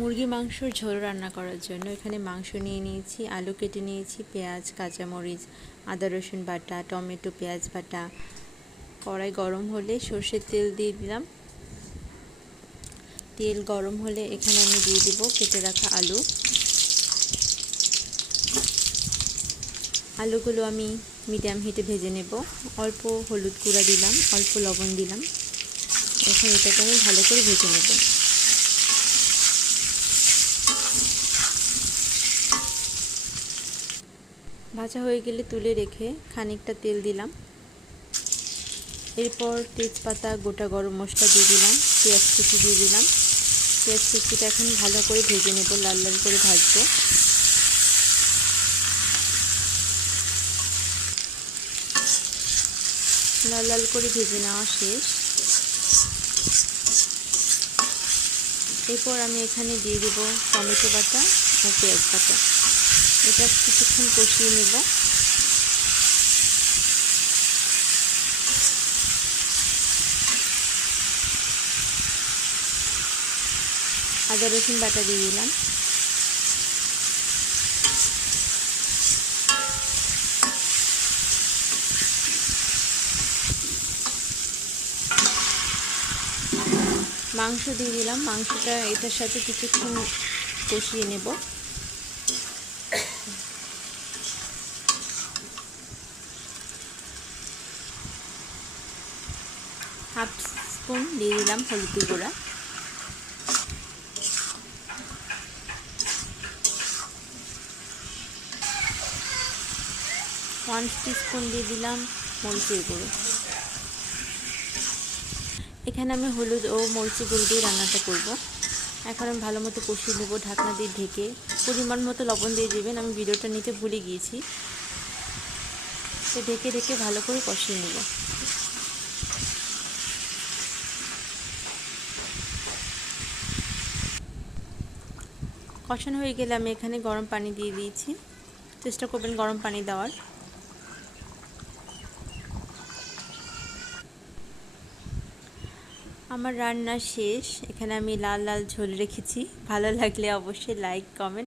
মুরগি মাংসর ঝোল রান্না করার জন্য এখানে মাংস নিয়ে নিয়েছি, আলু কেটে নিয়েছি, পেঁয়াজ, কাঁচামরিচ, আদা রসুন বাটা, টমেটো, পেঁয়াজ বাটা। কড়াই গরম হলে সর্ষের তেল দিয়ে দিলাম। তেল গরম হলে এখানে আমি দিয়ে দেব কেটে রাখা আলু। আলুগুলো আমি মিডিয়াম হিটে ভেজে নেব। অল্প হলুদ গুঁড়া দিলাম, অল্প লবণ দিলাম। এখন এটাকে আমি ভালো করে ভেজে নেব। ভাজা হয়ে গেলে তুলে রেখে খানিকটা তেল দিলাম। এরপর তেজপাতা, গোটা গরম মশলা দিয়ে দিলাম, পেঁয়াজ কুচি দিয়ে দিলাম। পেঁয়াজ কুচিটা এখন ভালো করে ভেজে নেব, লাল লাল করে ভাজবো। লাল লাল করে ভেজে নেওয়া শেষ। এরপর আমি এখানে দিয়ে দেব টমেটো বাটা ও পেঁয়াজ বাটা। এটা কিছুক্ষণ কষিয়ে নেব। আদা রসুন বাটা দিয়ে দিলাম। মাংস দিয়ে দিলাম। মাংসটা এটার সাথে কিছুক্ষণ কষিয়ে নেব। হাফ স্পুন দিয়ে দিলাম হলুদ গুঁড়া। ওয়ান টিস্পুন দিয়ে দিলাম মরিচের গুঁড়ো। এখানে আমি হলুদ ও মরিচের গুঁড়ো দিয়ে রান্নাটা করব। এখন আমি ভালো মতো কষিয়ে নেব ঢাকনা দিয়ে ঢেকে। পরিমাণ মতো লবণ দিয়ে দেবেন, আমি ভিডিওটা নিতে ভুলে গিয়েছি। তো ঢেকে ঢেকে ভালো করে কষিয়ে নেব। কষানো হয়ে গেলে আমি এখানে গরম পানি দিয়ে দিয়েছি। চেষ্টা করবেন গরম পানি দেওয়ার। আমার রান্না শেষ। এখানে আমি লাল লাল ঝোল রেখেছি। ভালো লাগলে অবশ্যই লাইক, কমেন্ট